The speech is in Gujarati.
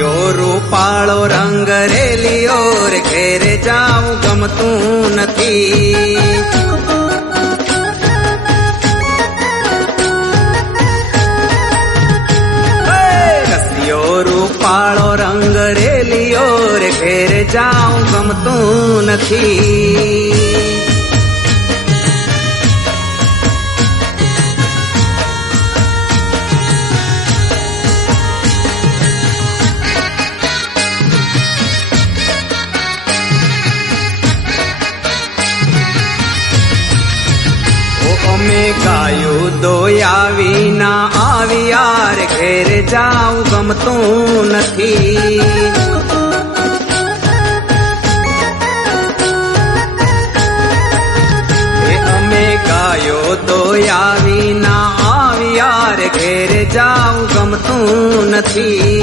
રસિયો રૂપાળો રંગ રેલિયો રે ઘેરે જાવું ગમતું નથી. રસિયો રૂપાળો રંગ રેલિયો રે ઘેરે જાવું ગમતું નથી. અમે ગાયું દોયા વિના આવ્યા રે ઘેરે જાવું ગમતું નથી. અમે ગાયો દોયા વિના આવ્યા રે ઘેરે જાવું ગમતું નથી.